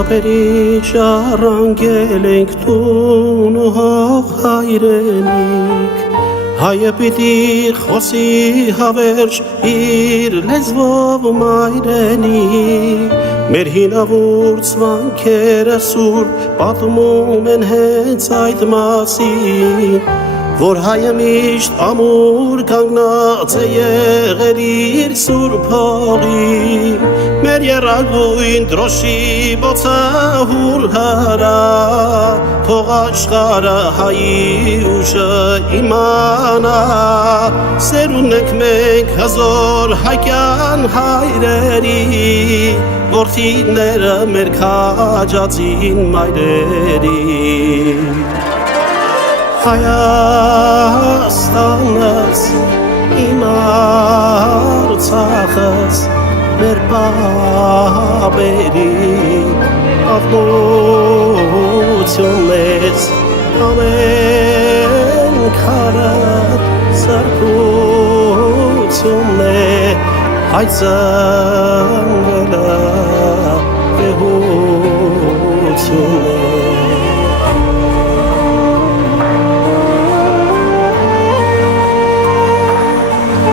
Շաբերի ժառանգել ենք տուն ու հող հայրենիք Հայը պիտի խոսի հավերժ իր լեզվով մայրենիք Մեր հինավուրց վանքերը սուր պատմում են հենց այդ մասին Որ հայը միշտ ամուր կանգնած է եղել իր սուրբ հողին Մեր եռագույն դրոշի բոցը հուր հրա Թող աշխարհը հայի ուժը իմանա Սերունդ ենք մենք հզոր հայկյան հայրերի Որդիները մեր քաջածին մայրերի Հայաստանս, իմ Արցախս, մեր պապերի պատմությունն ես, ամեն քարը սրբությունն է, հայցնվելը վեհությունն է